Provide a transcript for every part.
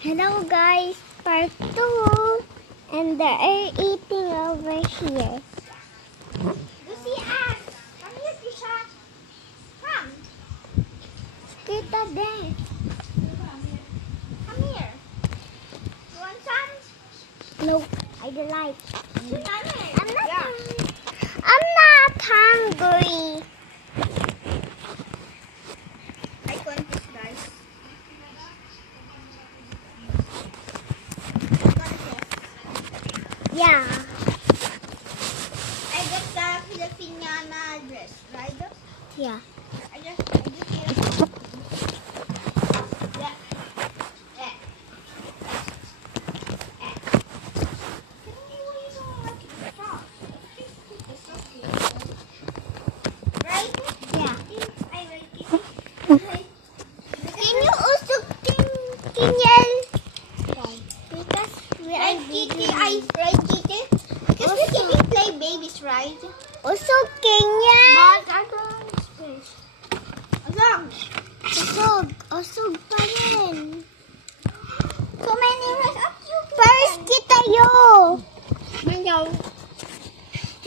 Hello guys, part 2. And they're eating over here. You see us. Come here, Tisha. Come. Kita there. Come here. You want some? No, I don't like. Come here. I'm not hungry. I confess, guys. Yeah. I got the Filipiniana dress, right? Yeah. I just feel. Yeah. Yeah. Yeah. Why you don't like the top? It's so cute. Right? Yeah. I like it. Can you also yell? Because we are Right, Kitty? babies. Right, Kitty? Because we can play babies, right? Also, Kenya. But I don't like space. Azang! Usog pa rin. So many rest up you. First kita yo. Manyaw.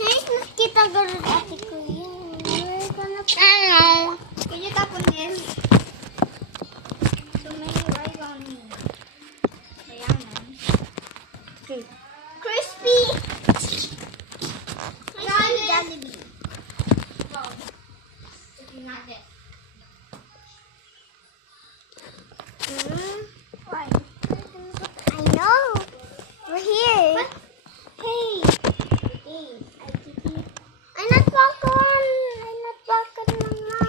First kita garot ate ko yun. We're gonna Can you tap on them? So many rice on me. Ayan na. Crispy! Jollibee. Wow. Looking at it. Why? I know. We're here. What? Hey. Hey. I'm not popcorn. I'm not popcorn, Mama.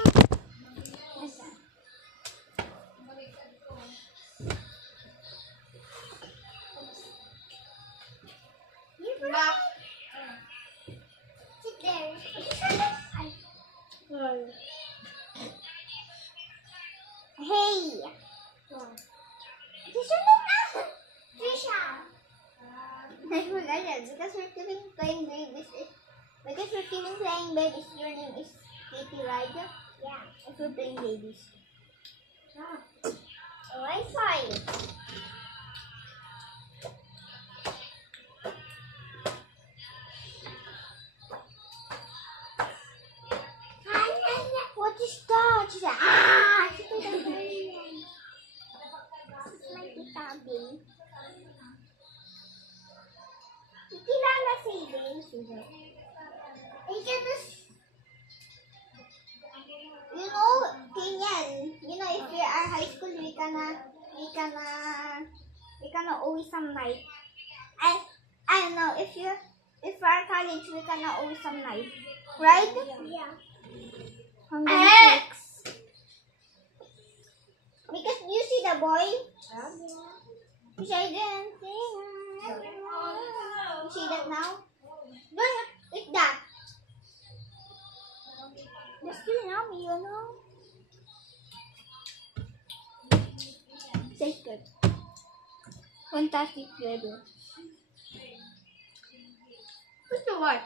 Back. Sit there. Hey. Trisha, look at Trisha. I forgot it because we're keeping playing babies. Because we're keeping playing babies. Your name is Katie, right? Yeah. If we're playing babies. Wi-Fi. What is that? She's like, ah! It's like itabi. Kilala si James. You know, Kenyan. You know, if we are high school, we can always some night. I know if we are college, we can always some night, right? Yeah. Hanggang 6. Because you see the boy. Which I didn't see. You see that now? Don't eat that. That's still yummy, you know. Tastes good. Fantastic flavor. What's the word?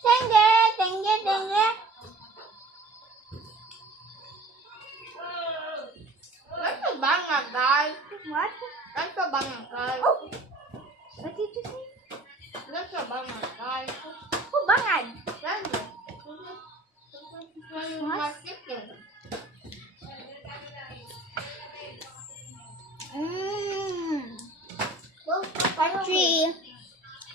Tenge. That's a banger, guys. What? That's a banger, guys. Oh! What did you say? That's a banger, guys. Oh, bangad. That's it. My chicken. Part 3.